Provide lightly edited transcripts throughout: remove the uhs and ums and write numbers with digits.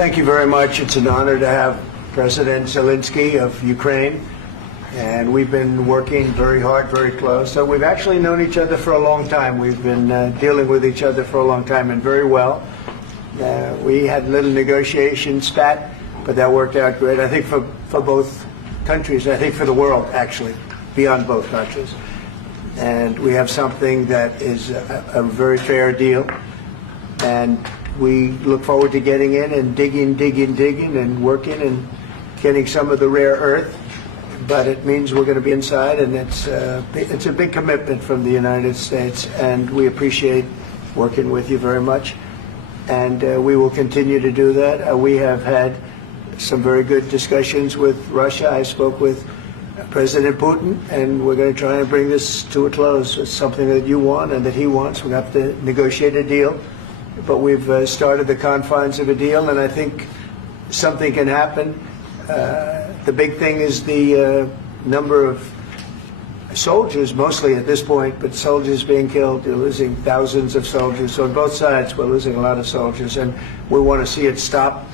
thank you very much. It's an honor to have President Zelensky of Ukraine, and we've been working very hard, very close. So we've actually known each other for a long time. We've been dealing with each other for a long time and very well. We had a little negotiation spat, but that worked out great. I think for both countries, I think for the world, actually, beyond both countries. And we have something that is a very fair deal. And we look forward to getting in and digging and working and getting some of the rare earth. But it means we're going to be inside, and it's a big commitment from the United States, and we appreciate working with you very much. And we will continue to do that. We have had some very good discussions with Russia. I spoke with President Putin, and we're going to try and bring this to a close. It's something that you want and that he wants. We have to negotiate a deal, but we've started the confines of a deal, and I think something can happen. The big thing is the number of soldiers, mostly at this point, but soldiers being killed. You're losing thousands of soldiers. So on both sides, we're losing a lot of soldiers, and we want to see it stop.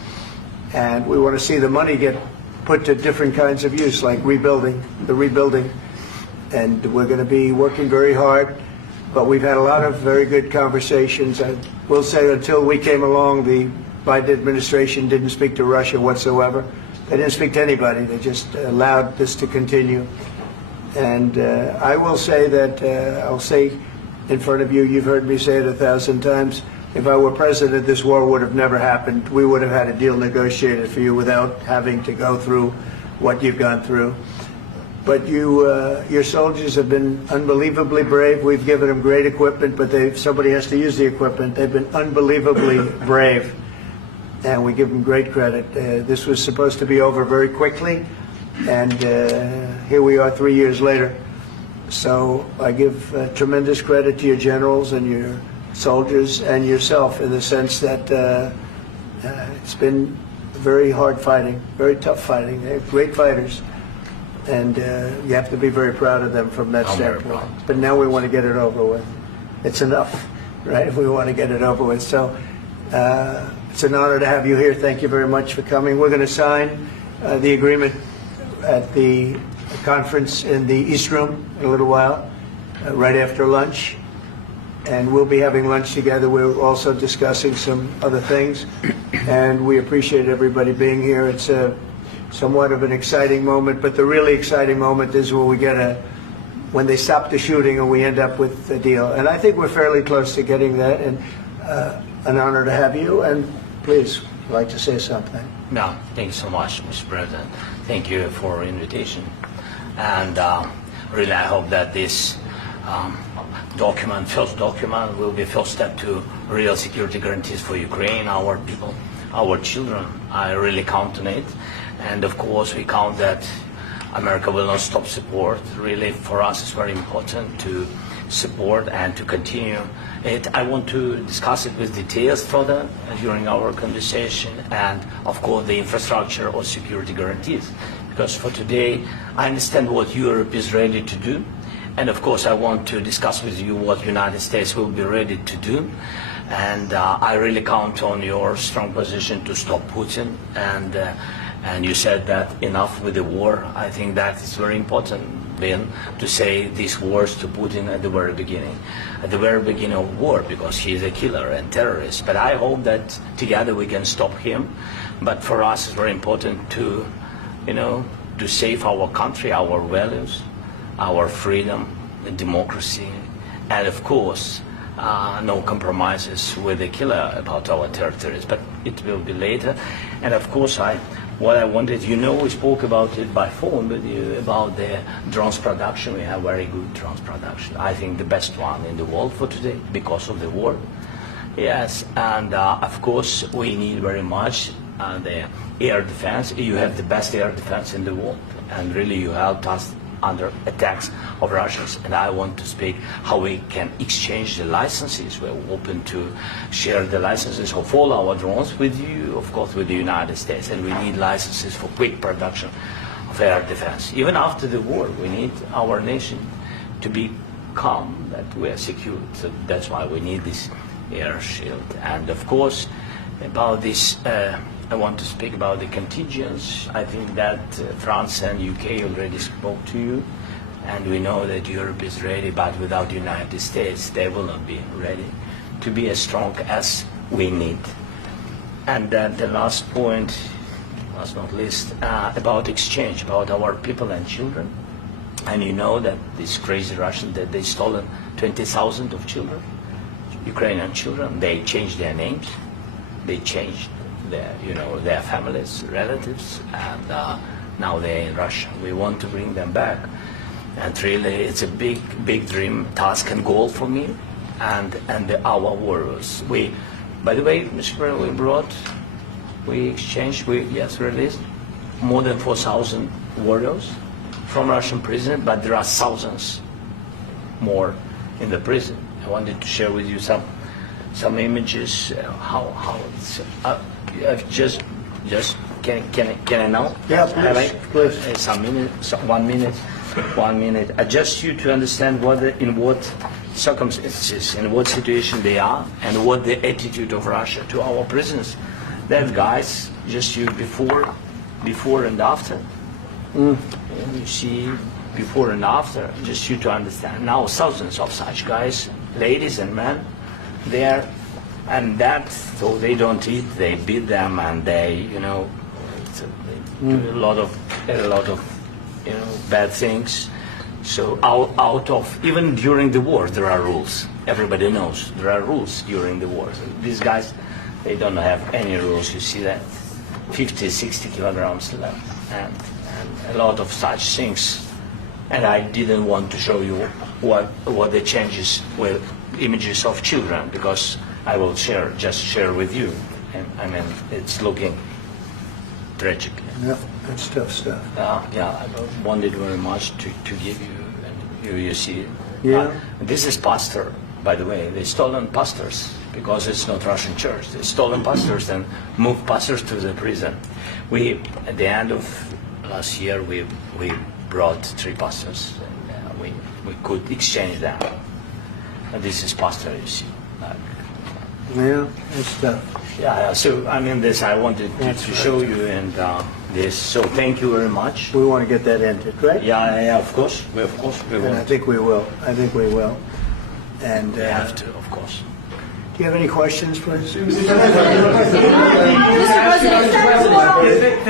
And we want to see the money get put to different kinds of use, like rebuilding. And we're going to be working very hard. But we've had a lot of very good conversations. I will say until we came along, the Biden administration didn't speak to Russia whatsoever. They didn't speak to anybody. They just allowed this to continue. And I will say that, I'll say in front of you, you've heard me say it 1,000 times, if I were president, this war would have never happened. We would have had a deal negotiated for you without having to go through what you've gone through. But your soldiers have been unbelievably brave. We've given them great equipment, but somebody has to use the equipment. They've been unbelievably brave, and we give them great credit. This was supposed to be over very quickly, and here we are 3 years later. So I give tremendous credit to your generals and your soldiers and yourself, in the sense that it's been very hard fighting, very tough fighting. They're great fighters, and you have to be very proud of them from that standpoint. But now we want to get it over with. It's enough, right? We want to get it over with. So it's an honor to have you here. Thank you very much for coming. We're going to sign the agreement at the conference in the East Room in a little while, right after lunch. And we'll be having lunch together. We're also discussing some other things, and we appreciate everybody being here. It's somewhat of an exciting moment, but the really exciting moment is when they stop the shooting and we end up with a deal. And I think we're fairly close to getting that, and an honor to have you. And please, I'd like to say something. No, thank you so much, Mr. President. Thank you for the invitation. And really, I hope that this first document will be first step to real security guarantees for Ukraine, our people, our children. I really count on it. And of course, we count that America will not stop support. Really, for us, it's very important to support and to continue it. I want to discuss it with details further during our conversation, and of course, the infrastructure or security guarantees. Because for today, I understand what Europe is ready to do. And of course, I want to discuss with you what the United States will be ready to do. And I really count on your strong position to stop Putin. And you said that enough with the war. I think that is very important, Ben, to say these words to Putin at the very beginning of war, because he is a killer and terrorist. But I hope that together we can stop him. But for us, it's very important to save our country, our values, our freedom, democracy, and of course, no compromises with the killer about our territories. But it will be later. And of course, what I wanted, we spoke about it by phone with you about the drones production. We have very good drones production. I think the best one in the world for today because of the war. Yes, and of course, we need very much the air defense. You have the best air defense in the world, and really you helped us under attacks of Russians. And I want to speak how we can exchange the licenses. We're open to share the licenses of all our drones with you, of course, with the United States. And we need licenses for quick production of air defense. Even after the war, we need our nation to be calm, that we are secure. So that's why we need this air shield. And of course, about this I want to speak about the contingents. I think that France and UK already spoke to you, and we know that Europe is ready, but without the United States, they will not be ready to be as strong as we need. And then the last point, last not least, about exchange, about our people and children. And you know that these crazy Russians, that they stolen 20,000 of children, Ukrainian children. They changed their names, they changed their families, relatives, and now they're in Russia. We want to bring them back, and really, it's a big dream, task, and goal for me, and our warriors. By the way, Mr. President, we released more than 4,000 warriors from Russian prison, but there are thousands more in the prison. I wanted to share with you some images. How it's just can I now? Yeah, please. Some minutes, 1 minute. I just you to understand in what circumstances, in what situation they are, and what the attitude of Russia to our prisoners. That guys, just you before and after. And you see before and after, just you to understand. Now thousands of such guys, ladies and men, there, and that, so they don't eat, they beat them, and they do a lot of bad things. So out of, even during the war, there are rules. Everybody knows there are rules during the war. So these guys, they don't have any rules. You see that 50, 60 kilograms left, and a lot of such things. And I didn't want to show you what the changes with images of children, because I will share with you. And I mean, it's looking tragic. Yeah, that's tough stuff. I wanted very much to give you, and you see. Yeah. This is pastor, by the way. They stolen pastors because it's not Russian church. They stolen pastors and moved pastors to the prison. At the end of last year, we brought 3 pastors, and we could exchange them. And this is pastor, you see. Yeah, that's tough. Yeah. So I mean, this I wanted to show you, and this. So thank you very much. We want to get that ended, right? Yeah. Of course, we And will. I think we will. And We have to, of course. do you have any questions, please? Thank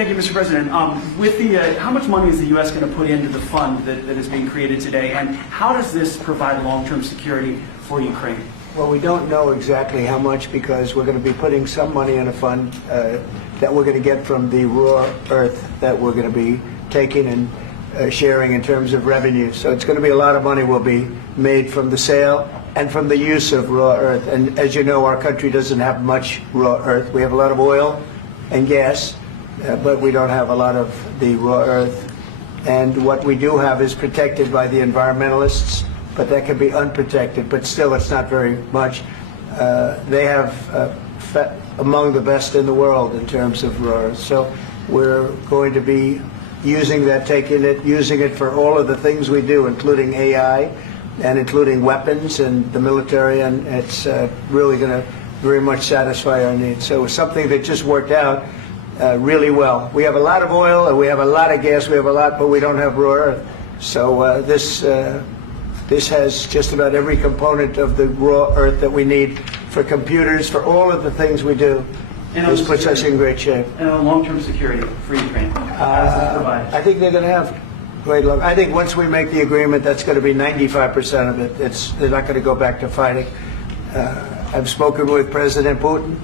you, Mr. President. With how much money is the U.S. going to put into the fund that is being created today, and how does this provide long-term security for Ukraine? Well, we don't know exactly how much, because we're going to be putting some money in a fund that we're going to get from the raw earth that we're going to be taking and sharing in terms of revenue. So it's going to be a lot of money will be made from the sale and from the use of raw earth. And as you know, our country doesn't have much raw earth. We have a lot of oil and gas, but we don't have a lot of the raw earth. And what we do have is protected by the environmentalists, but that can be unprotected, but still it's not very much. They have among the best in the world in terms of raw earth. So we're going to be using that, using it for all of the things we do, including AI and including weapons and the military, and it's really going to very much satisfy our needs. So it's something that just worked out really well. We have a lot of oil, and we have a lot of gas, we have a lot, but we don't have raw earth. So this has just about every component of the raw earth that we need for computers, for all of the things we do. This puts us in great shape. And on long-term security for Ukraine, how does this provide? I think they're going to have great luck. I think once we make the agreement, that's going to be 95% of it. They're not going to go back to fighting. I've spoken with President Putin,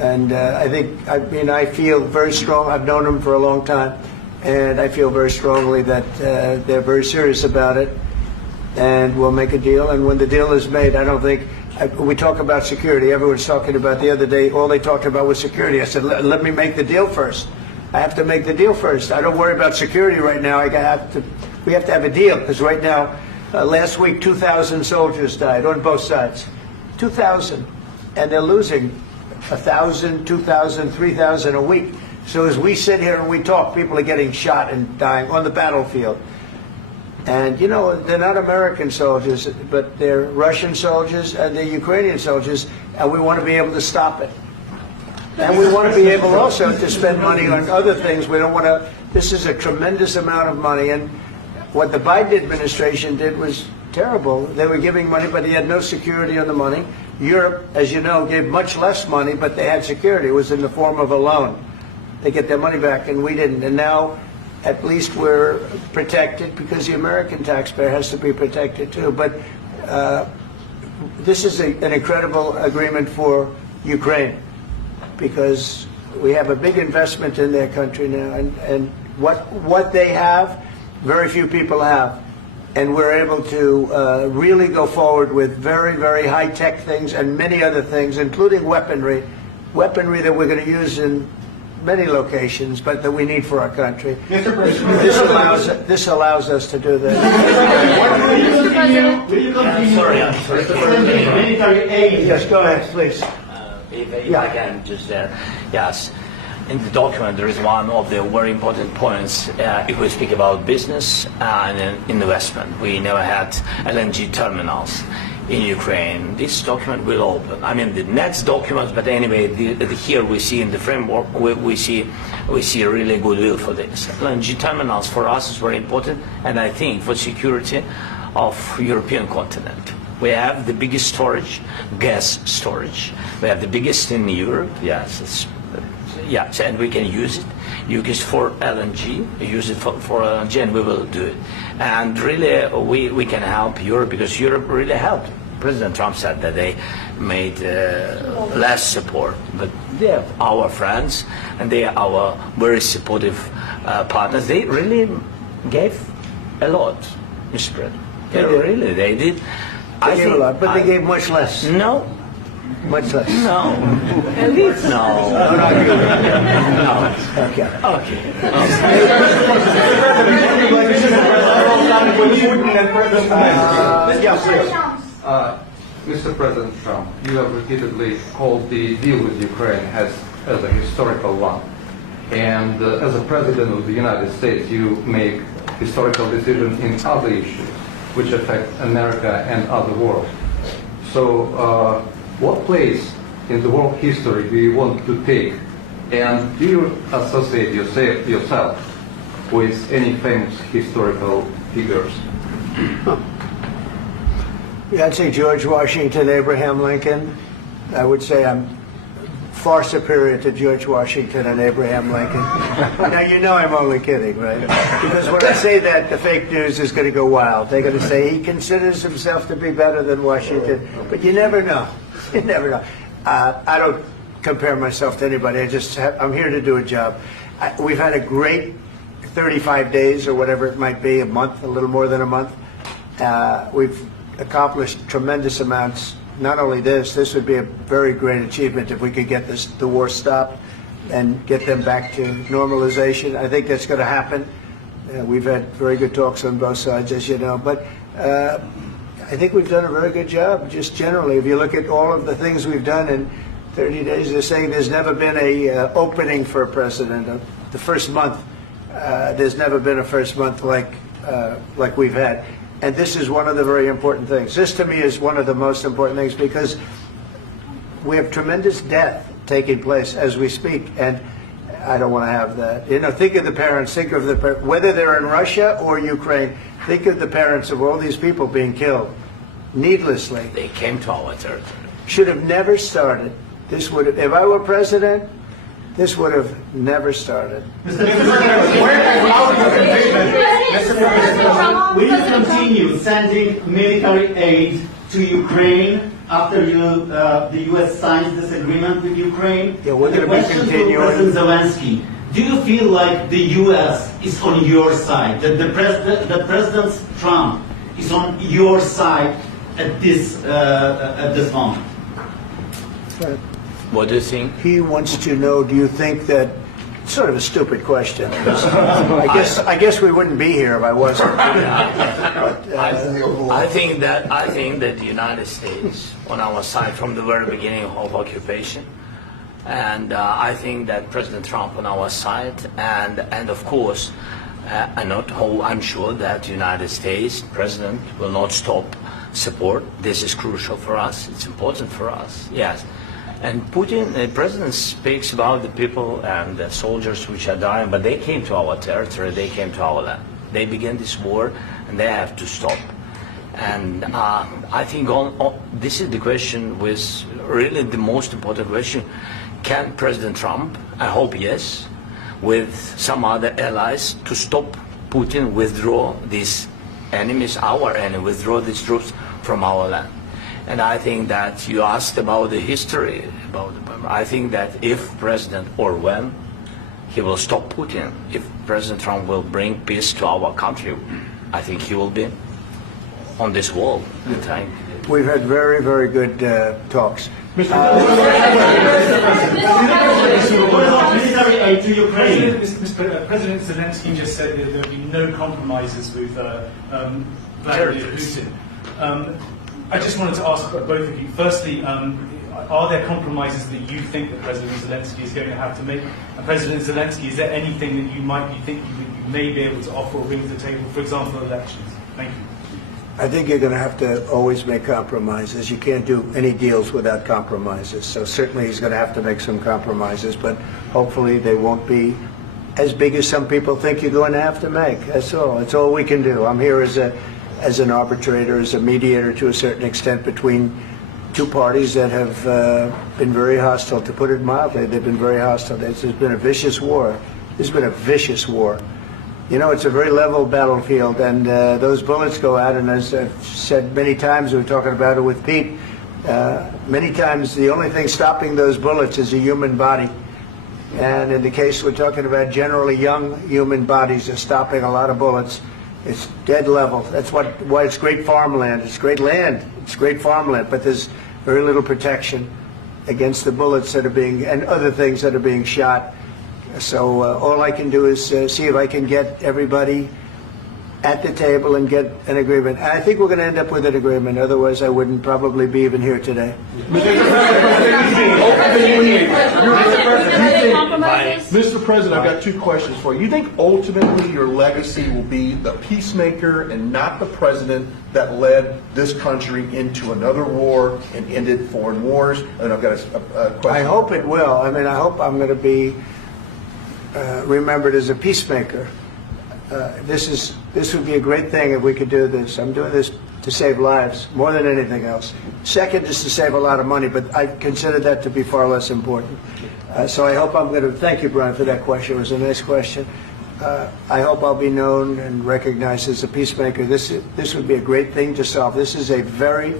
and I feel very strong. I've known him for a long time, and I feel very strongly that they're very serious about it, and we'll make a deal. And when the deal is made, I don't think we talk about security. Everyone's talking about the other day. All they talked about was security. I said, let me make the deal first. I have to make the deal first. I don't worry about security right now. We have to have a deal, because right now, last week, 2,000 soldiers died on both sides. 2,000, and they're losing 1,000, 2,000, 3,000 a week. So as we sit here and we talk, people are getting shot and dying on the battlefield. And you know, they're not American soldiers, but they're Russian soldiers and they're Ukrainian soldiers, and we want to be able to stop it. And we want to be able also to spend money on other things. We don't want to, this is a tremendous amount of money. And what the Biden administration did was terrible. They were giving money, but they had no security on the money. Europe, as you know, gave much less money, but they had security. It was in the form of a loan. They get their money back, and we didn't. And now, at least we're protected because the American taxpayer has to be protected too. But this is an incredible agreement for Ukraine because we have a big investment in their country now, and what they have, very few people have. And we're able to really go forward with very, very high-tech things and many other things, including weaponry that we're going to use in many locations, but that we need for our country. Mr. President, This allows us to do that. will you continue I'm sorry. sending military aid? Yes, go ahead, please. If I can just, yes. In the document, there is one of the very important points. If we speak about business and investment, we never had LNG terminals in Ukraine. This document will open. I mean, the next document, but anyway, here we see in the framework, we see really goodwill for this. LNG terminals for us is very important, and I think for security of European continent. We have the biggest storage, gas storage. We have the biggest in Europe. Yes, yes, and we can use it. Use it for LNG. Use it for LNG, and we will do it. And really, we can help Europe because Europe really helped. President Trump said that they made less support, but they are our friends and they are our very supportive partners. They really gave a lot, Mr. President. They did. They gave a lot, but they gave much less. No. Much less. No. Indeed, no. No. Okay. Mr. President Trump, you have repeatedly called the deal with Ukraine as a historical one. And as a President of the United States, you make historical decisions in other issues which affect America and other world. So what place in the world history do you want to take? And do you associate yourself with any famous historical figures? I'd say George Washington, Abraham Lincoln. I would say I'm far superior to George Washington and Abraham Lincoln. Now, you know I'm only kidding, right? Because when I say that, the fake news is going to go wild. They're going to say he considers himself to be better than Washington. But you never know. You never know. I don't compare myself to anybody. I'm here to do a job. We've had a great 35 days or whatever it might be, a month, a little more than a month. We've accomplished tremendous amounts. Not only this would be a very great achievement if we could get the war stopped and get them back to normalization. I think that's going to happen. We've had very good talks on both sides, as you know. But I think we've done a very good job, just generally. If you look at all of the things we've done in 30 days, they're saying there's never been a opening for a president. The first month, there's never been a first month like we've had. And this is one of the very important things. This, to me, is one of the most important things because we have tremendous death taking place as we speak, and I don't want to have that. You know, think of the parents, whether they're in Russia or Ukraine, think of the parents of all these people being killed needlessly. They came to our territory. Should have never started. This would have, if I were president, this would have never started. Mr. President, will you continue sending military aid to Ukraine after the U.S. signs this agreement with Ukraine? Yeah, we're going to be continuing. President Zelensky, do you feel like the U.S. is on your side? That the President Trump is on your side at this moment? Right. What do you think? He wants to know, do you think that, sort of a stupid question. I guess we wouldn't be here if I wasn't. I think that the United States on our side from the very beginning of occupation, and I think that President Trump on our side, and of course, I'm sure that the United States President will not stop support. This is crucial for us. It's important for us. Yes. And Putin, the president, speaks about the people and the soldiers which are dying, but they came to our territory, they came to our land. They began this war, and they have to stop. And I think this is the question, with really the most important question. Can President Trump, I hope yes, with some other allies, to stop Putin, withdraw these enemies, our enemy, withdraw these troops from our land? And I think that you asked about the history, I think that if President, or when, he will stop Putin, if President Trump will bring peace to our country, I think he will be on this wall. We've had very, very good talks. What about military aid to Ukraine? President Zelensky just said that there will be no compromises with Vladimir Putin. I just wanted to ask both of you. Firstly, are there compromises that you think that President Zelensky is going to have to make? And President Zelensky, is there anything that you might be thinking that you may be able to offer or bring to the table, for example, elections? Thank you. I think you're going to have to always make compromises. You can't do any deals without compromises. So certainly he's going to have to make some compromises, but hopefully they won't be as big as some people think you're going to have to make. That's all. That's all we can do. I'm here as an arbitrator, as a mediator to a certain extent between two parties that have been very hostile, to put it mildly. They've been very hostile. There's been a vicious war. There's been a vicious war. You know, it's a very level battlefield, and those bullets go out, and as I've said many times, we were talking about it with Pete, many times the only thing stopping those bullets is a human body. And in the case we're talking about, generally young human bodies are stopping a lot of bullets. It's dead level. That's why it's great farmland. It's great land. It's great farmland, but there's very little protection against the bullets that are being, and other things that are being shot. So all I can do is see if I can get everybody at the table and get an agreement. And I think we're going to end up with an agreement. Otherwise, I wouldn't probably be even here today. Mr. President, I've got two questions for you. You think ultimately your legacy will be the peacemaker and not the president that led this country into another war and ended foreign wars? And I've got a question. I hope it will. I mean, I hope I'm going to be remembered as a peacemaker. This would be a great thing if we could do this. I'm doing this to save lives more than anything else. Second is to save a lot of money, but I consider that to be far less important. So I hope I'm going to, thank you, Brian, for that question. It was a nice question. I hope I'll be known and recognized as a peacemaker. This would be a great thing to solve. This is a very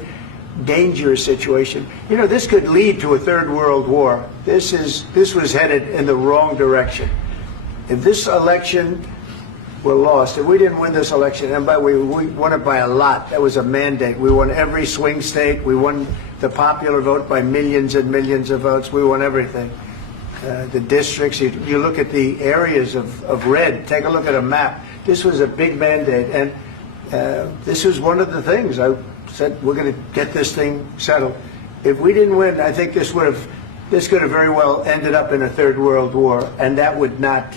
dangerous situation. You know, this could lead to a third world war. This was headed in the wrong direction. If this election were lost, if we didn't win this election, and we won it by a lot, that was a mandate. We won every swing state. We won the popular vote by millions and millions of votes. We won everything. The districts, you look at the areas of red, take a look at a map. This was a big mandate, and this was one of the things. I said, we're going to get this thing settled. If we didn't win, I think this could have very well ended up in a third world war, and that would not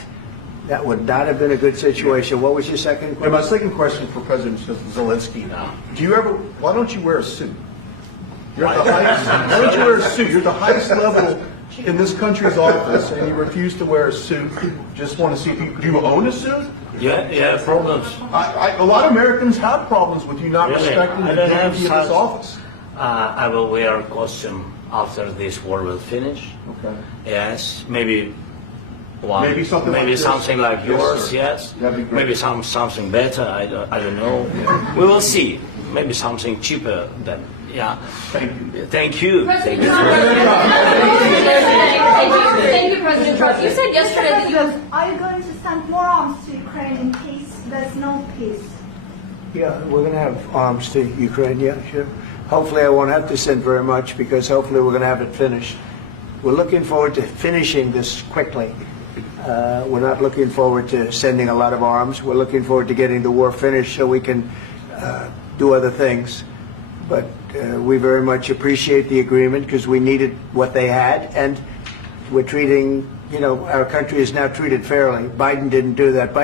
have been a good situation. What was your second question? And my second question for President Zelensky: why don't you wear a suit? You're at the highest, why don't you wear a suit? You're at the highest level in this country's office, and you refuse to wear a suit. Just want to see if do you own a suit? Yeah, problems. A lot of Americans have problems with you not respecting the dignity of this office. I will wear a costume after this war will finish. Okay. Yes, maybe one. Maybe something like yours. Yes. That'd be great. Maybe something better. I don't know. We will see. Maybe something cheaper than. Yeah. Thank you. Thank you. Thank you, President Trump. You said yesterday that you. Are you going to send more arms to Ukraine in case there's no peace? Yeah, we're going to have arms to Ukraine, yeah, sure. Hopefully I won't have to send very much, because hopefully we're going to have it finished. We're looking forward to finishing this quickly. We're not looking forward to sending a lot of arms. We're looking forward to getting the war finished so we can do other things. But we very much appreciate the agreement, because we needed what they had, and we're treating, our country is now treated fairly. Biden didn't do that.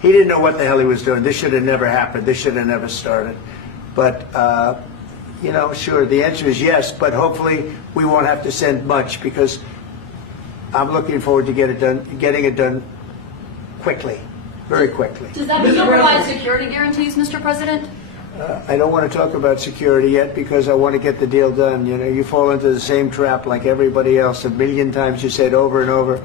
He didn't know what the hell he was doing. This should have never happened. This should have never started. But, you know, sure, the answer is yes, but hopefully we won't have to send much because I'm looking forward to getting it done quickly, very quickly. Does that mean you'll provide security guarantees, Mr. President? I don't want to talk about security yet because I want to get the deal done. You know, you fall into the same trap like everybody else. A million times you say it over and over.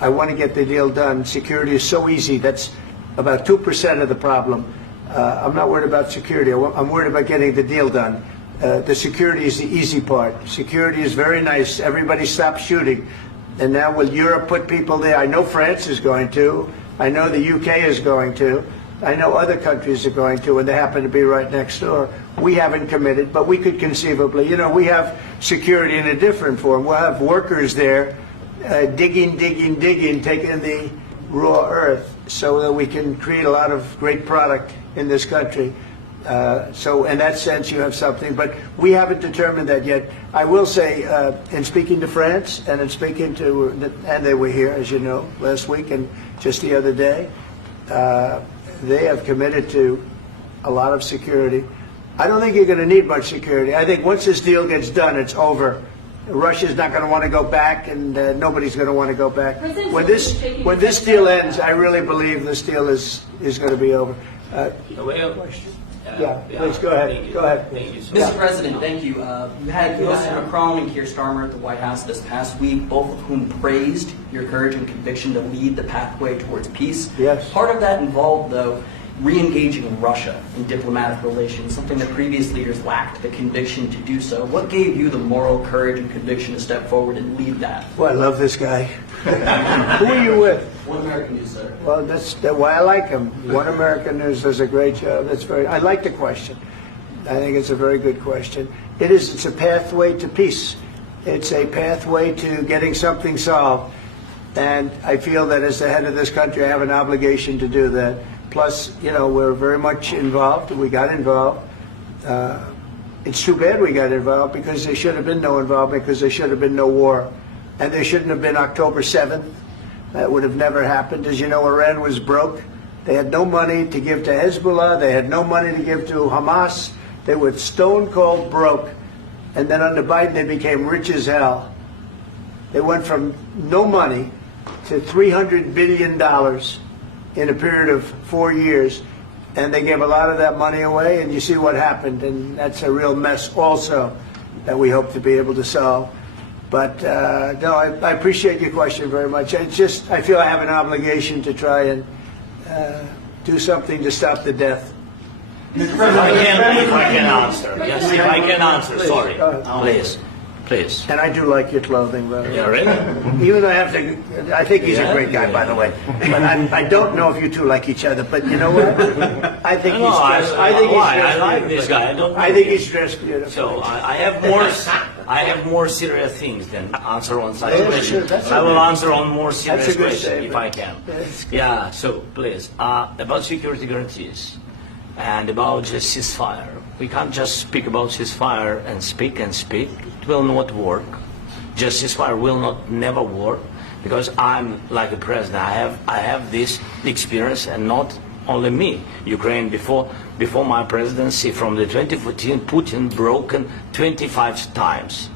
I want to get the deal done. Security is so easy. That's about 2% of the problem. I'm not worried about security. I'm worried about getting the deal done. The security is the easy part. Security is very nice. Everybody stopped shooting. And now will Europe put people there? I know France is going to. I know the UK is going to. I know other countries are going to, and they happen to be right next door. We haven't committed, but we could conceivably. You know, we have security in a different form. We'll have workers there digging, taking the raw earth so that we can create a lot of great product in this country. So in that sense, you have something, but we haven't determined that yet. I will say, in speaking to France and in speaking to, and they were here, as you know, last week and just the other day, they have committed to a lot of security. I don't think you're going to need much security. I think once this deal gets done, it's over. Russia's not going to want to go back, and nobody's going to want to go back. When this deal ends, I really believe this deal is going to be over. Yeah, please go ahead. Go ahead. Mr. President, thank you. You had Mr. Macron and Keir Starmer at the White House this past week, both of whom praised your courage and conviction to lead the pathway towards peace. Yes. Part of that involved, though, re-engaging Russia in diplomatic relations, something that previous leaders lacked the conviction to do so. What gave you the moral courage and conviction to step forward and lead that? Well, I love this guy. Who are you with? One American News, sir. Well, that's why I like him. One American News does a great job. I like the question. I think it's a very good question. It's a pathway to peace. It's a pathway to getting something solved. And I feel that as the head of this country, I have an obligation to do that. Plus, you know, we're very much involved. We got involved. It's too bad we got involved because there should have been no involvement because there should have been no war. And there shouldn't have been October 7th. That would have never happened. As you know, Iran was broke. They had no money to give to Hezbollah. They had no money to give to Hamas. They were stone cold broke. And then under Biden, they became rich as hell. They went from no money to $300 billion in a period of 4 years. And they gave a lot of that money away, and you see what happened. And that's a real mess also that we hope to be able to solve. But no, I appreciate your question very much. It's just, I feel I have an obligation to try and do something to stop the death. If I can answer. Yes, if I can answer, sorry. Please. And I do like your clothing, by the way. Yeah, really? Even though I think he's a great guy, by the way. But I don't know if you two like each other. But you know what? I think he's dressed. I like this guy. I think he's dressed beautiful. So I have more serious things than answer on such Yeah, questions. sure, I will answer on more That's serious a good questions statement. if I can. That's good. Yeah. So please, about security guarantees and about just ceasefire. We can't just speak about ceasefire and speak and speak. It will not work. Just ceasefire will not never work because I'm like a president. I have this experience, and not only me. Ukraine before my presidency from the 2014, Putin broken 25 times.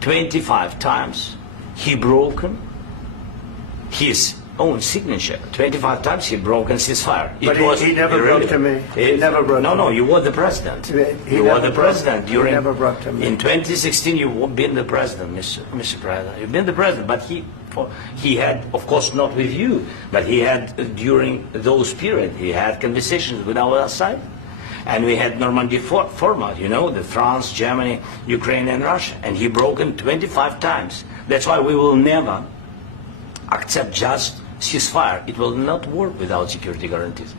25 times he broken his own signature. 25 times he broken ceasefire. But he never broke to me. He never broke to me. No, you were the president. You were the president during. He never broke to me. In 2016, you've been the president, Mr. President. You've been the president, but he had, of course, not with you, but he had during those periods. He had conversations with our side, and we had Normandy format. You know, the France, Germany, Ukraine, and Russia, and he broken 25 times. That's why we will never accept just ceasefire. It will not work without security guarantees.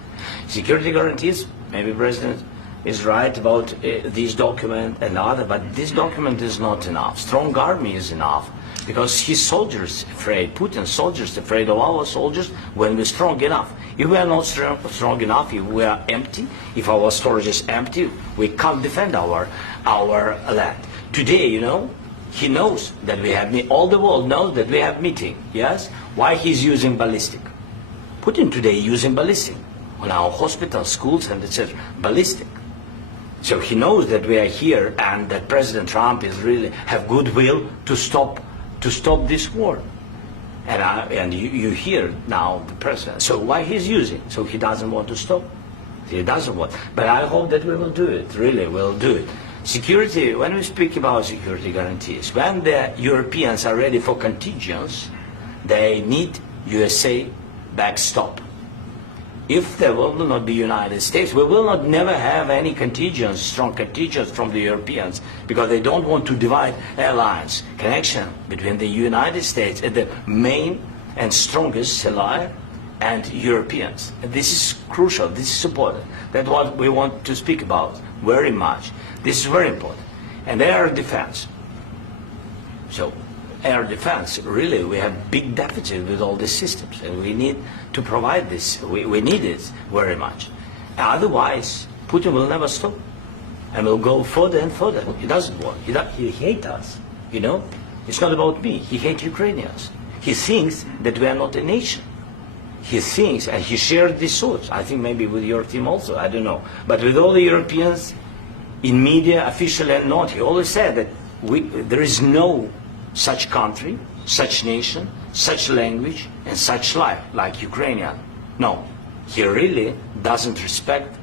Security guarantees, maybe President is right about this document and other, but this document is not enough. Strong army is enough because his soldiers afraid, Putin's soldiers afraid of our soldiers when we're strong enough. If we are not strong enough, if we are empty, if our storage is empty, we can't defend our land. Today, you know, he knows that we have, all the world knows that we have meeting, yes? Why he's using ballistic? Putin today using ballistic on our hospitals, schools, and etc. Ballistic. So he knows that we are here and that President Trump is really have goodwill to stop this war. And you hear now the president. So why he's using? So he doesn't want to stop. He doesn't want. But I hope that we will do it. Really, we'll do it. Security. When we speak about security guarantees, when the Europeans are ready for contingents, they need USA backstop. If there will not be United States, we will not never have any contingents, strong contingents from the Europeans, because they don't want to divide alliance, connection between the United States and the main and strongest ally and Europeans. And this is crucial, this is important. That's what we want to speak about very much. This is very important. And air defense. So air defense, really, we have big deficit with all these systems, and we need to provide this. We need it very much. Otherwise, Putin will never stop, and will go further and further. He doesn't want. He hates us. You know, it's not about me. He hates Ukrainians. He thinks that we are not a nation. He thinks, and he shared these thoughts. I think maybe with your team also. I don't know, but with all the Europeans, in media, officially and not, he always said that there is no such country, such nation, such language, and such life like Ukrainian. No, he really doesn't respect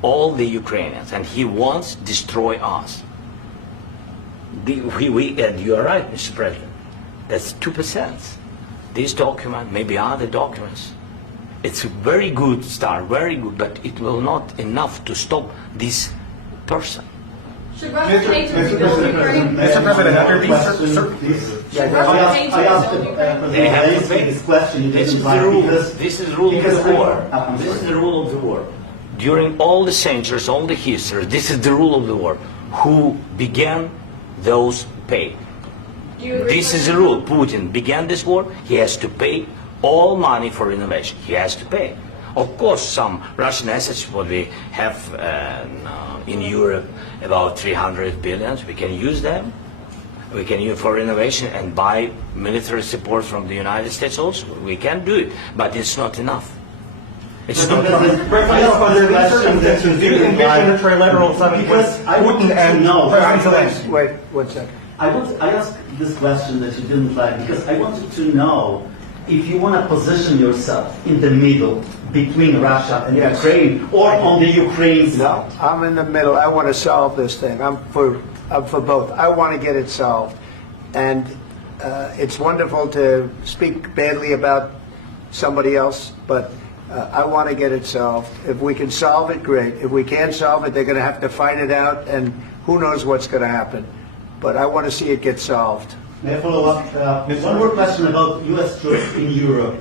all the Ukrainians, and he wants to destroy us. And you are right, Mr. President. That's 2%. This document, maybe other documents, it's a very good start, very good, but it will not enough to stop this person. Should Russia pay to rebuild Ukraine? Mr. President, after these Should Russia pay to I asked rebuild Ukraine? They have to President pay. this question. You This didn't is the like rule. because- This is the rule of because the war. I'm This is sorry. the rule of the war. During all the centuries, all the history, this is the rule of the war. Who began, those pay. Do you agree This with is the that? rule. Putin began this war. He has to pay all money for innovation. He has to pay. Of course, some Russian assets, what we have in Europe, about 300 billions, we can use them. We can use for innovation and buy military support from the United States also. We can do it, but it's not enough. It's not enough. Do you envision a trilateral summit with Because I want Putin and to know. President Zelensky? Wait 1 second. I asked this question that you didn't like because I wanted to know if you want to position yourself in the middle between Russia and Yes. Ukraine or on the Ukraine No, side. I'm in the middle. I want to solve this thing. I'm for both. I want to get it solved. And it's wonderful to speak badly about somebody else, but I want to get it solved. If we can solve it, great. If we can't solve it, they're going to have to fight it out, and who knows what's going to happen. But I want to see it get solved. May I follow up? One more question about U.S. troops in Europe.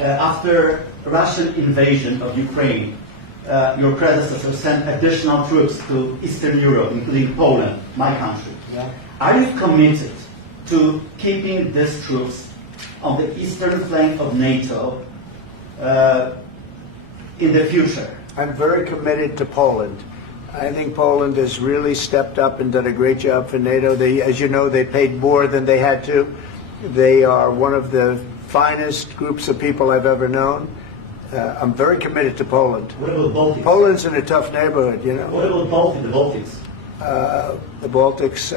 After Russian invasion of Ukraine, your predecessor sent additional troops to Eastern Europe, including Poland, my country. Yeah. Are you committed to keeping these troops on the eastern flank of NATO in the future? I'm very committed to Poland. I think Poland has really stepped up and done a great job for NATO. They, as you know, they paid more than they had to. They are one of the finest groups of people I've ever known. I'm very committed to Poland. What about Baltics? Poland's in a tough neighborhood, you know. What about the Baltics? The Baltics,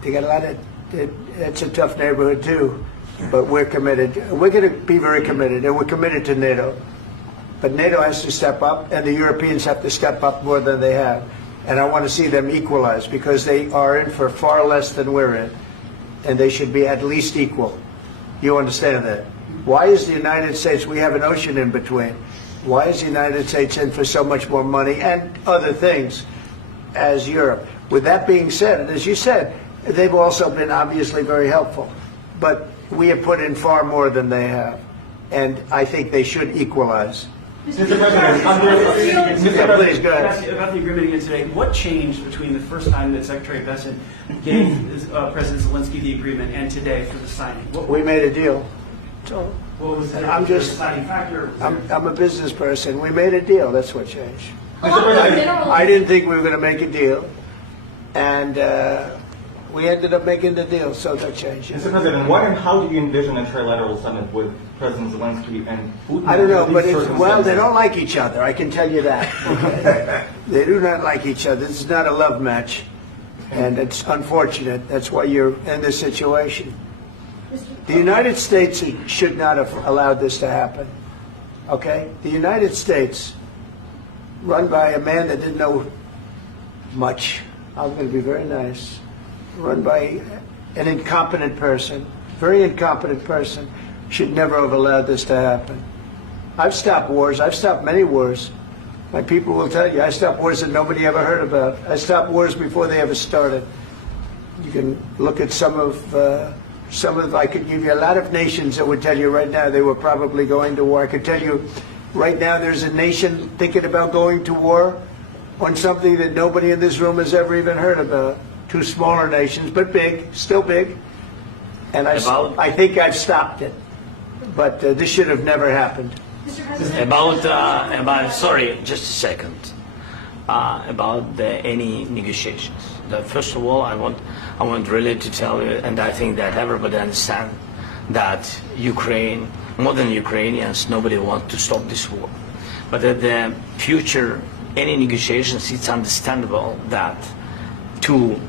they got a lot of, it's a tough neighborhood too. But we're committed. We're going to be very committed, and we're committed to NATO. But NATO has to step up, and the Europeans have to step up more than they have. And I want to see them equalize, because they are in for far less than we're in. And they should be at least equal. You understand that? Why is the United States, we have an ocean in between. Why is the United States in for so much more money and other things as Europe? With that being said, and as you said, they've also been obviously very helpful. But we have put in far more than they have. And I think they should equalize. Mr. President, Please, go ahead. about the agreement again today, what changed between the first time that Secretary Bessent gave President Zelensky the agreement and today for the signing? We made a deal. What was the I'm just- deciding factor? I'm a business person. We made a deal. That's what changed. Along with minerals. I didn't think we were going to make a deal. And We ended up making the deal, so that changed. Mr. President, what and how do you envision a trilateral summit with President Zelensky and Putin? I don't know, under but these well, they circumstances? don't like each other. I can tell you that. Okay? They do not like each other. This is not a love match, and it's unfortunate. That's why you're in this situation. The United States should not have allowed this to happen. Okay? The United States, run by a man that didn't know much. I'm going to be very nice. Run by an incompetent person, very incompetent person, should never have allowed this to happen. I've stopped wars. I've stopped many wars. My people will tell you, I stopped wars that nobody ever heard about. I stopped wars before they ever started. You can look at some of, I could give you a lot of nations that would tell you right now they were probably going to war. I could tell you right now there's a nation thinking about going to war on something that nobody in this room has ever even heard about. Two smaller nations, but big, still big. And I think I've stopped it. But this should have never happened. Mr. President, About sorry, just a second. About any negotiations. First of all, I want really to tell you, and I think that everybody understands that Ukraine, more than Ukrainians, nobody wants to stop this war. But at the future, any negotiations, it's understandable that two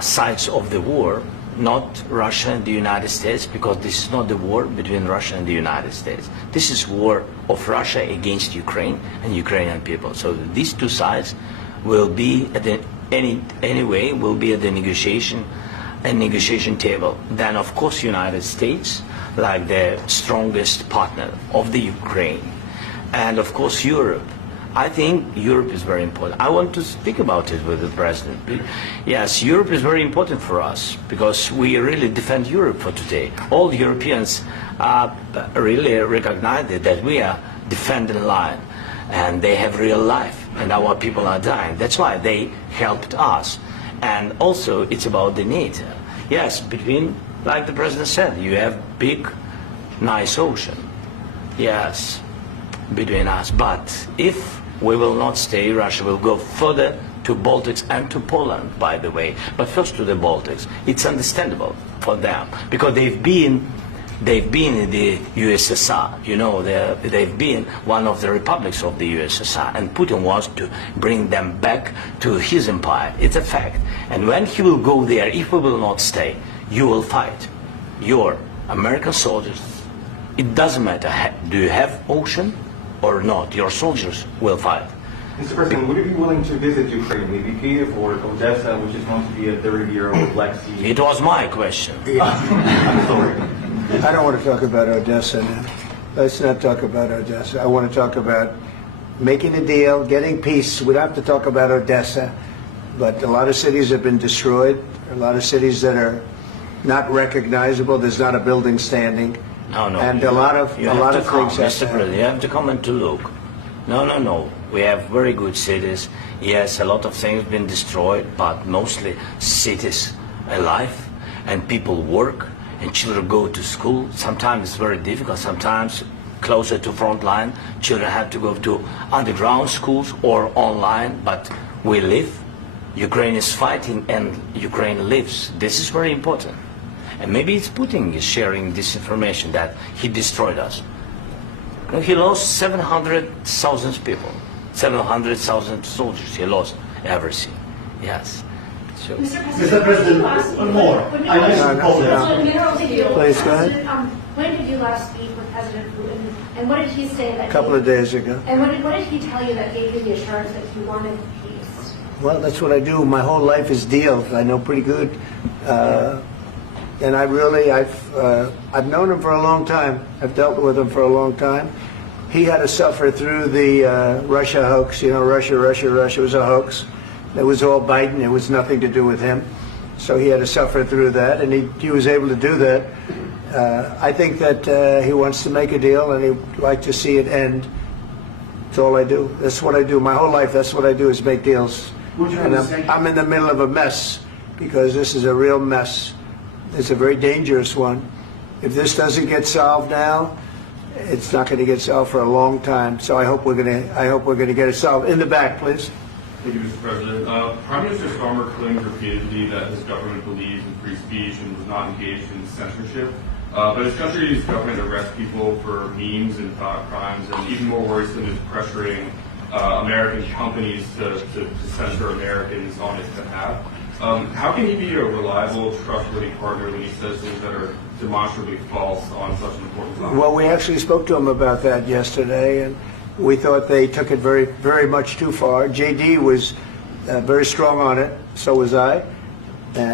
sides of the war, not Russia and the United States, because this is not the war between Russia and the United States. This is war of Russia against Ukraine and Ukrainian people. So these two sides will be at the anyway will be at the negotiation table. Then of course United States, like the strongest partner of the Ukraine, and of course Europe. I think Europe is very important. I want to speak about it with the President. Yes, Europe is very important for us because we really defend Europe for today. All Europeans really recognize that we are defending line and they have real life and our people are dying. That's why they helped us. And also it's about the NATO. Yes, between, like the President said, you have big, nice ocean. Yes, between us. But if we will not stay, Russia will go further to Baltics and to Poland, by the way. But first to the Baltics. It's understandable for them because they've been in the USSR. You know, they've been one of the republics of the USSR, and Putin wants to bring them back to his empire. It's a fact. And when he will go there, if we will not stay, you will fight. Your American soldiers, it doesn't matter, do you have ocean or not, your soldiers will fight. Mr. President, would you be willing to visit Ukraine, maybe Kiev or Odessa, which is known to be at the Riviera or Black Sea? It was my question. I'm sorry. I don't want to talk about Odessa now. Let's not talk about Odessa. I want to talk about making a deal, getting peace. We don't have to talk about Odessa, but a lot of cities have been destroyed. A lot of cities that are not recognizable. There's not a building standing. No. And a lot of things have Mr. happened. President, you have to come and to look. No. We have very good cities. Yes, a lot of things been destroyed, but mostly cities alive, and people work, and children go to school. Sometimes it's very difficult. Sometimes closer to front line, children have to go to underground schools or online. But we live. Ukraine is fighting, and Ukraine lives. This is very important. And maybe it's Putin is sharing this information that he destroyed us. He lost 700,000 people, 700,000 soldiers. He lost everything. Yes. So. Mr. President, one more. I mentioned Poland. Please, go ahead. When did you last speak with President Putin, and what did he say that? A couple of days ago. And what did he tell you that gave you the assurance that he wanted peace? Well, that's what I do. My whole life is deals. I know pretty good. And I've known him for a long time. I've dealt with him for a long time. He had to suffer through the Russia hoax. You know, Russia was a hoax. It was all Biden. It was nothing to do with him. So he had to suffer through that, and he was able to do that. I think that he wants to make a deal, and he'd like to see it end. That's all I do. That's what I do. My whole life, that's what I do is make deals. And I'm in the middle of a mess because this is a real mess. It's a very dangerous one. If this doesn't get solved now, it's not going to get solved for a long time. So I hope we're going to get it solved. In the back, please. Thank you, Mr. President. Prime Minister Starmer claimed repeatedly that his government believes in free speech and was not engaged in censorship. But his country's government arrests people for memes and thought crimes, and even more worrisome is pressuring American companies to censor Americans on his behalf. How can he be a reliable, trustworthy partner when he says things that are demonstrably false on such an important topic? Well, we actually spoke to him about that yesterday, and we thought they took it very, very much too far. JD was very strong on it. So was I.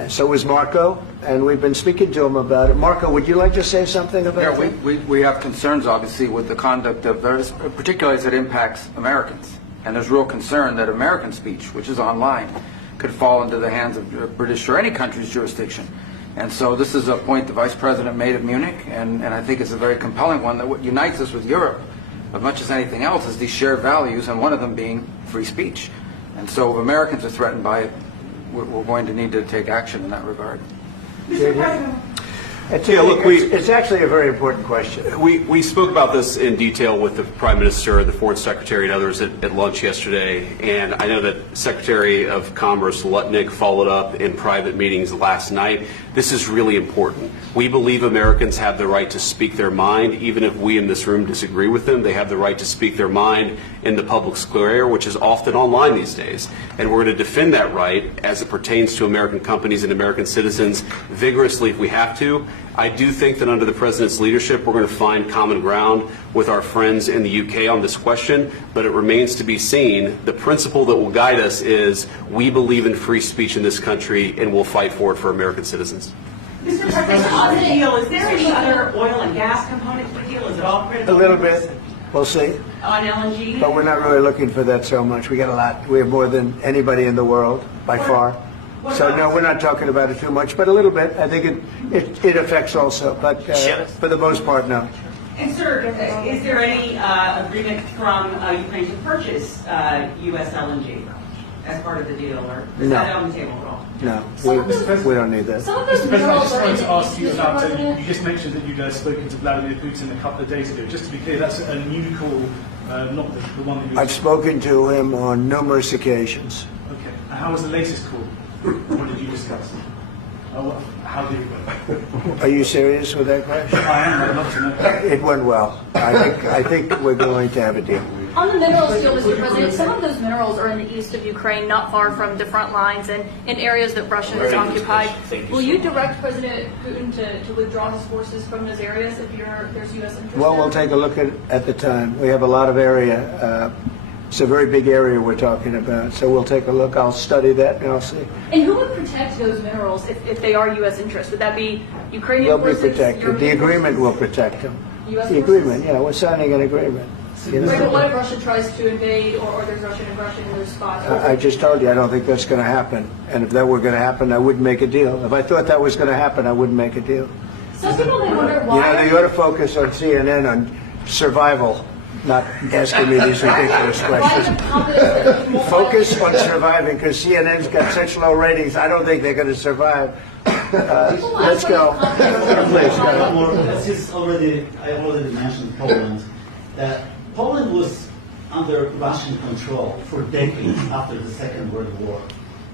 So was Marco, and we've been speaking to him about it. Marco, would you like to say something about that? We have concerns, obviously, with the conduct of various, particularly as it impacts Americans. And there's real concern that American speech, which is online, could fall into the hands of British or any country's jurisdiction. And so this is a point the Vice President made at Munich, and I think it's a very compelling one, that what unites us with Europe, as much as anything else, is these shared values, and one of them being free speech. And so if Americans are threatened by it, we're going to need to take action in that regard. Mr. President. It's actually a very important question. We spoke about this in detail with the Prime Minister, the Foreign Secretary, and others at lunch yesterday. And I know that Secretary of Commerce Lutnick followed up in private meetings last night. This is really important. We believe Americans have the right to speak their mind, even if we in this room disagree with them. They have the right to speak their mind in the public square, which is often online these days. And we're going to defend that right as it pertains to American companies and American citizens vigorously if we have to. I do think that under the President's leadership, we're going to find common ground with our friends in the UK on this question, but it remains to be seen. The principle that will guide us is we believe in free speech in this country, and we'll fight for it for American citizens. Mr. President, on the deal, is there any other oil and gas component to the deal? Is it all critical? A little bit. We'll see. On LNG? But we're not really looking for that so much. We got a lot. We have more than anybody in the world, by far. So no, we're not talking about it too much, but a little bit. I think it affects also, but for the most part, no. And sir, is there any agreement from Ukraine to purchase U.S. LNG as part of the deal, or is that on the table at all? No, we don't need that. Mr. President, I just wanted to ask you about, you just mentioned that you guys spoken to Vladimir Putin a couple of days ago. Just to be clear, that's a new call, not the one that you... I've spoken to him on numerous occasions. Okay. And how was the latest call? What did you discuss? How did it go? Are you serious with that question? I am. I'd love to know. It went well. I think we're going to have a deal. On the minerals deal, Mr. President, some of those minerals are in the east of Ukraine, not far from the front lines and in areas that Russia has occupied. Will you direct President Putin to withdraw his forces from those areas if there's U.S. interest? Well, we'll take a look at the time. We have a lot of area. It's a very big area we're talking about, so we'll take a look. I'll study that and I'll see. And who would protect those minerals if they are U.S. interests? Would that be Ukrainian forces? They'll be protected. The agreement will protect them. U.S. The agreement, yeah, we're signing an agreement. Right, but what if Russia tries to invade or there's Russian aggression in those spots? I just told you I don't think that's going to happen. And if that were going to happen, I wouldn't make a deal. If I thought that was going to happen, I wouldn't make a deal. Some people may wonder why. You ought to focus on CNN on survival, not asking me these ridiculous questions. Focus on surviving, because CNN's got such low ratings. I don't think they're going to survive. Let's go. Please, go. I already mentioned Poland. Poland was under Russian control for decades after the Second World War.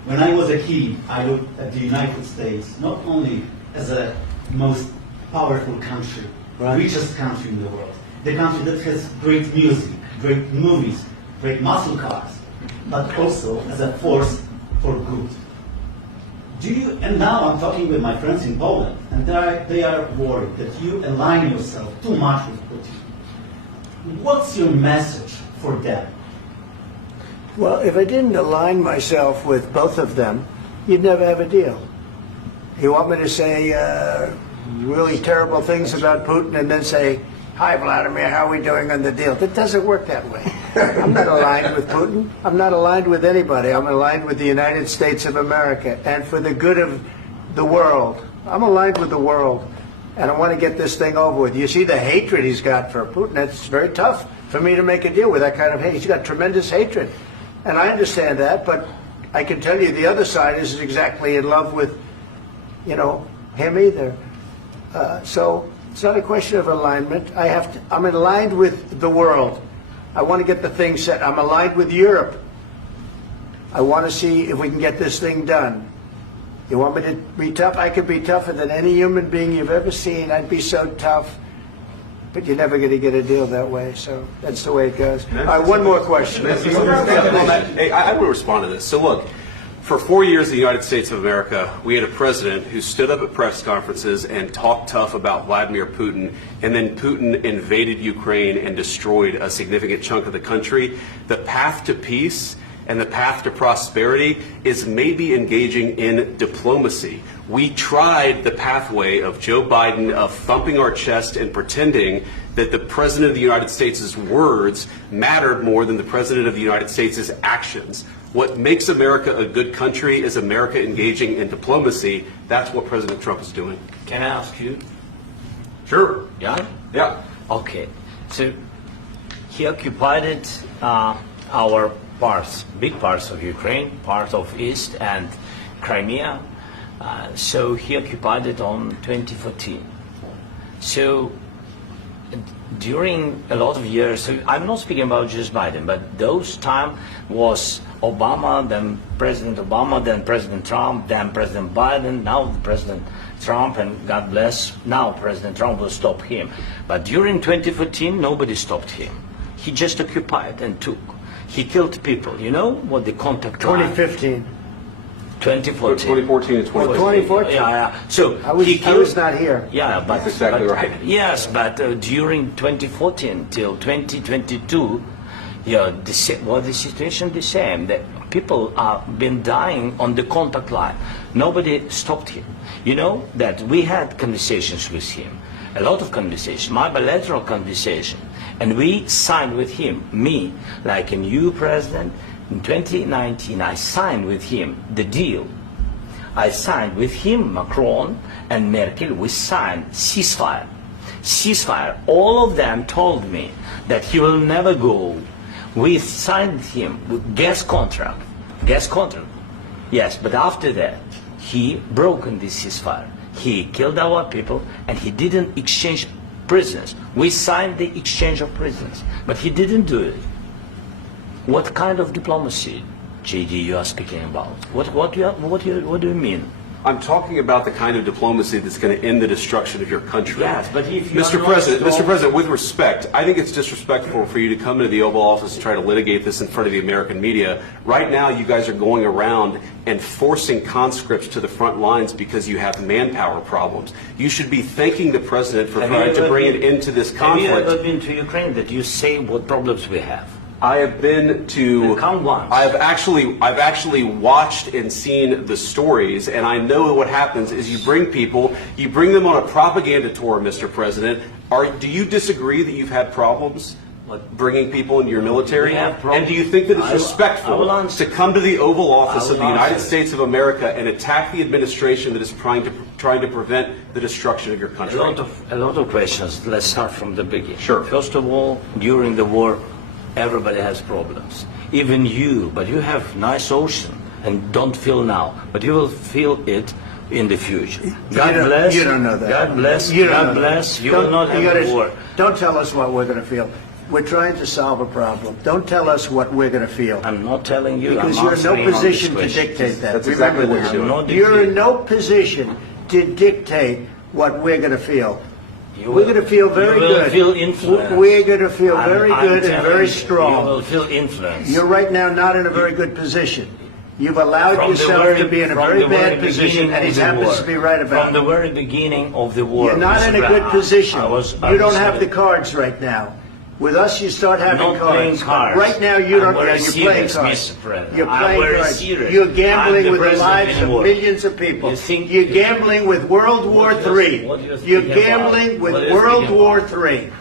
When I was a kid, I looked at the United States not only as a most powerful country, richest country in the world, the country that has great music, great movies, great muscle cars, but also as a force for good. And now I'm talking with my friends in Poland, and they are worried that you align yourself too much with Putin. What's your message for them? Well, if I didn't align myself with both of them, you'd never have a deal. You want me to say really terrible things about Putin and then say, "Hi, Vladimir, how are we doing on the deal?" It doesn't work that way. I'm not aligned with Putin. I'm not aligned with anybody. I'm aligned with the United States of America. And for the good of the world, I'm aligned with the world. And I want to get this thing over with. You see the hatred he's got for Putin. It's very tough for me to make a deal with that kind of hate. He's got tremendous hatred. And I understand that, but I can tell you the other side isn't exactly in love with, him either. So it's not a question of alignment. I'm aligned with the world. I want to get the thing set. I'm aligned with Europe. I want to see if we can get this thing done. You want me to be tough? I could be tougher than any human being you've ever seen. I'd be so tough. But you're never going to get a deal that way, so that's the way it goes. All right, one more question. Hey, I want to respond to this. So look, for 4 years in the United States of America, we had a president who stood up at press conferences and talked tough about Vladimir Putin, and then Putin invaded Ukraine and destroyed a significant chunk of the country. The path to peace and the path to prosperity is maybe engaging in diplomacy. We tried the pathway of Joe Biden of thumping our chest and pretending that the President of the United States' words mattered more than the President of the United States' actions. What makes America a good country is America engaging in diplomacy. That's what President Trump is doing. Can I ask you? Sure. Yeah? Yeah. Okay. So he occupied our parts, big parts of Ukraine, part of East and Crimea. So he occupied it on 2014. So during a lot of years, so I'm not speaking about just Biden, but those time was Obama, then President Obama, then President Trump, then President Biden, now President Trump, and God bless, now President Trump will stop him. But during 2014, nobody stopped him. He just occupied and took. He killed people. You know what the contact line? 2015. 2014 2014. and 2014. 2014? Yeah. So I was not here. Yeah, but that's exactly right. Yes, but during 2014 till 2022, yeah, the situation the same. That people have been dying on the contact line. Nobody stopped him. You know that we had conversations with him, a lot of conversations, my bilateral conversation, and we signed with him. Me, like a new president. In 2019, I signed with him the deal. I signed with him, Macron and Merkel, we signed ceasefire. Ceasefire. All of them told me that he will never go. We signed with him with gas contract. Gas contract. Yes, but after that, he broken this ceasefire. He killed our people and he didn't exchange prisoners. We signed the exchange of prisoners, but he didn't do it. What kind of diplomacy, JD, you are speaking about? What do you mean? I'm talking about the kind of diplomacy that's going to end the destruction of your country. Yes, but if you Mr. President, with respect, I think it's disrespectful for you to come into the Oval Office and try to litigate this in front of the American media. Right now, you guys are going around and forcing conscripts to the front lines because you have manpower problems. You should be thanking the President for trying to bring an end to this conflict. Have you ever been to Ukraine that you say what problems we have? I have been to. Come once. I've actually watched and seen the stories, and I know what happens is you bring them on a propaganda tour, Mr. President. Do you disagree that you've had problems bringing people into your military? And do you think that it's respectful to come to the Oval Office of the United States of America and attack the administration that is trying to prevent the destruction of your country? A lot of questions. Let's start from the beginning. Sure. First of all, during the war, everybody has problems. Even you, but you have nice ocean and don't feel now, but you will feel it in the future. God bless. You don't know that. God bless. You God bless. You will not have war. Don't tell us what we're going to feel. We're trying to solve a problem. Don't tell us what we're going to feel. I'm not telling you. Because I'm you're in no answering on position this to question. dictate that. That's exactly Remember what this. you're doing. You're in no position to dictate what we're going to feel. We're going to feel very good. You will feel influence. We're going to feel very I'm good and telling very you, strong. You will feel influence. You're right now not in a very good position. You've allowed yourself to be in a very bad position, and he happens to be right about it. From the very beginning of the war. You're not in a good position. You don't have the cards right now. With us, you start having I'm not playing cards. cards. Right now, you don't. I'm very You're playing serious, cards. Mr. President. You're I'm playing very cards. serious. You're gambling I'm the with the president lives of anymore. millions of people. You're gambling with World War III. You're gambling with World War III.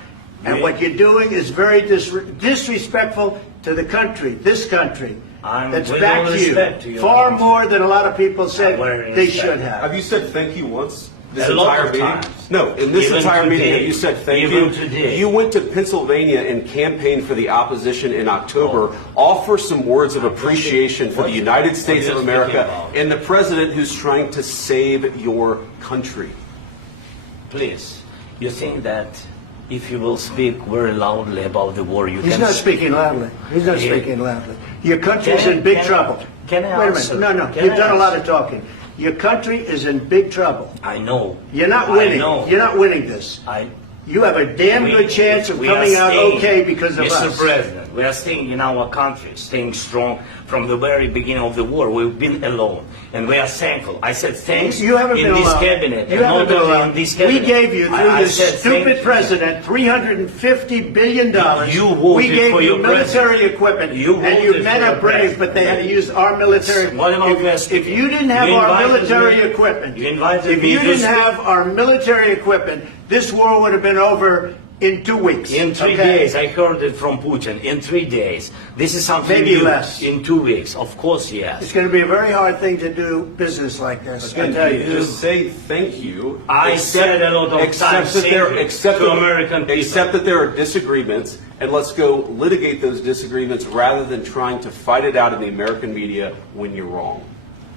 And what you're doing is very disrespectful to the country, this country. That's backed you far more than a lot of people said they should have. Have you said thank you once? This A lot entire of meeting? times. No, in this Even entire meeting, today. have you said thank Even you? today. You went to Pennsylvania and campaigned for the opposition in October. Offer some words of appreciation for the United States of America and the president who's trying to save your country. Please, you think that if you will speak very loudly about the war, you He's can... not speaking loudly. He's not speaking loudly. Your country's in big trouble. Can I Wait a answer? minute. No, Can you've I done a lot answer? of talking. Your country is in big trouble. I know. You're not I winning. know. You're not winning this. You have a damn good chance of we are coming out staying, okay because of Mr. us. President, we are staying in our country, staying strong from the very beginning of the war. We've been alone, and we are thankful. I said thanks You haven't in been this alone. cabinet, You and haven't not been only alone. in this We cabinet. gave you, through I this said thank stupid you. president, $350 billion. You voted we gave for you your military president. equipment, You and your voted men for are your brave, president. but they had to use our military. What am I asking? If you didn't have You our invited military me- equipment, you invited if me you to didn't speak. have our military equipment, this war would have been over in 2 weeks. In 3 okay? days, I heard it from Putin. In 3 days, this is something Maybe new. less. In 2 weeks, of course, yes. It's going to be a very hard thing to do business like this. I Again, tell you. just say thank you. I said a lot of times that there, thank you except to that- American people. Except that there are disagreements, and let's go litigate those disagreements rather than trying to fight it out in the American media when you're wrong.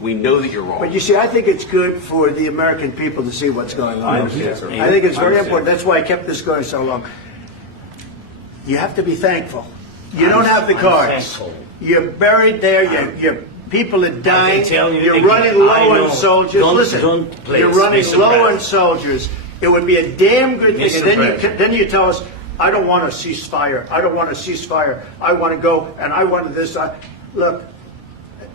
We know that you're wrong. But you see, I think it's good for the American people to see what's going on. I understand, sir. I think it's I very understand. important. That's why I kept this going so long. You have to be thankful. You don't have the I'm cards. thankful. You're buried there. Your people are dying. tell you You're again, running I low know. on soldiers. Don't- Listen, don't play you're it, running Mr. low President. on soldiers. It would be a damn good thing. Mr. And President. then you tell us, I don't want a ceasefire. I don't want a ceasefire. I want to go, and I want this. Look,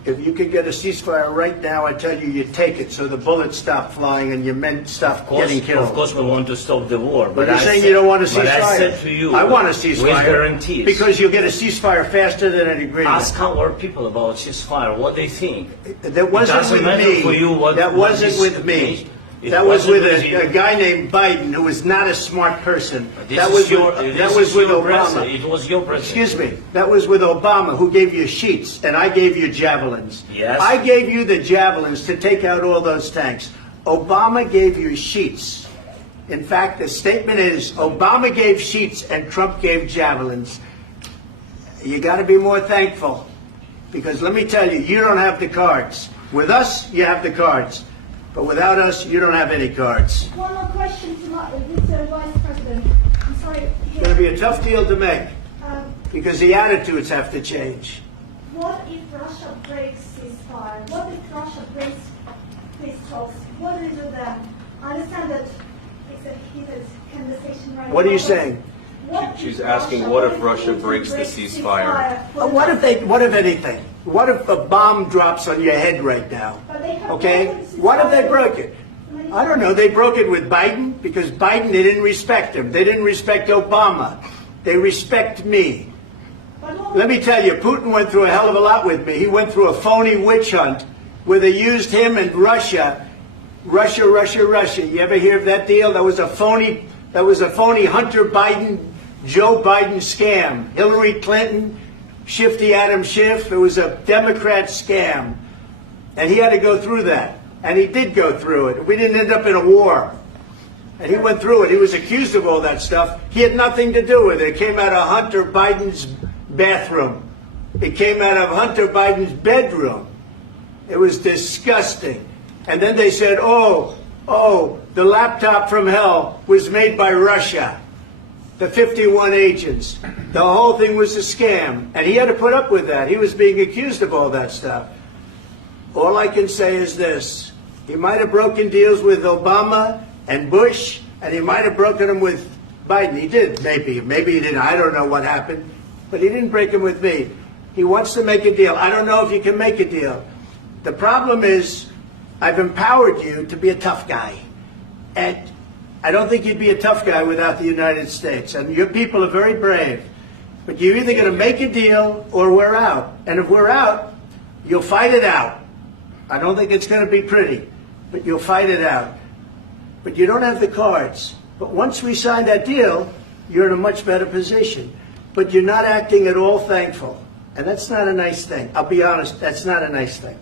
if you could get a ceasefire right now, I tell you, you take it so the bullets stop flying and your men stop getting killed. Of course, we want to stop the war. But you're I saying said- you don't want a But ceasefire. I said to you, I want a with ceasefire. guarantees. Because you'll get a ceasefire faster than an agreement. Ask our people about ceasefire, what they think. That wasn't doesn't with matter me. for you what- That what wasn't is- with me. It That was wasn't with with you. a guy named Biden who was not a smart person. This That is was your- with, this that is was with your Obama. president. It was your president. Excuse me. That was with Obama, who gave you sheets, and I gave you javelins. Yes. I gave you the javelins to take out all those tanks. Obama gave you sheets. In fact, the statement is Obama gave sheets and Trump gave javelins. You got to be more thankful, because let me tell you, you don't have the cards. With us, you have the cards. But without us, you don't have any cards. One more question to Mr. Vice President. I'm sorry. It's going to be a tough deal to make, Um, because the attitudes have to change. What if Russia breaks ceasefire? What if Russia breaks peace talks? What do you do then? I understand that it's a heated conversation right now. What are you but saying? what She's if asking, what if Russia Putin breaks the ceasefire? What if anything? What if a bomb drops on your head right now? But they have Okay? broken ceasefire. What if they broke it? I don't know. They broke it with Biden, because Biden, they didn't respect him. They didn't respect Obama. They respect me. Let me tell you, Putin went through a hell of a lot with me. He went through a phony witch hunt where they used him and Russia. Russia. You ever hear of that deal? That was a phony Hunter Biden, Joe Biden scam. Hillary Clinton, Shifty Adam Schiff. It was a Democrat scam. And he had to go through that. And he did go through it. We didn't end up in a war. And he went through it. He was accused of all that stuff. He had nothing to do with it. It came out of Hunter Biden's bathroom. It came out of Hunter Biden's bedroom. It was disgusting. And then they said, oh, the laptop from hell was made by Russia. The 51 agents. The whole thing was a scam. And he had to put up with that. He was being accused of all that stuff. All I can say is this. He might have broken deals with Obama and Bush, and he might have broken them with Biden. He did, maybe. Maybe he didn't. I don't know what happened. But he didn't break them with me. He wants to make a deal. I don't know if you can make a deal. The problem is, I've empowered you to be a tough guy. And I don't think you'd be a tough guy without the United States. And your people are very brave. But you're either going to make a deal or we're out. And if we're out, you'll fight it out. I don't think it's going to be pretty, but you'll fight it out. But you don't have the cards. But once we sign that deal, you're in a much better position. But you're not acting at all thankful. And that's not a nice thing. I'll be honest, that's not a nice thing.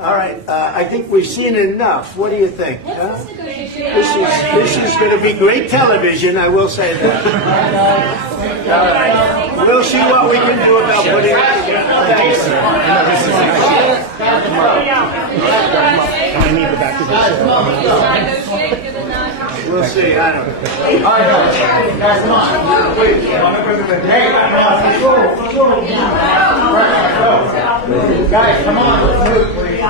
All right, I think we've seen enough. What do you think? Huh? This is going to be great television, I will say that. All right. We'll see what we can do about putting it together. Thanks. I need the back of this. We'll see. I don't know. All right, guys, come on. Please. Hey, let's go. Guys, come on, let's move, please.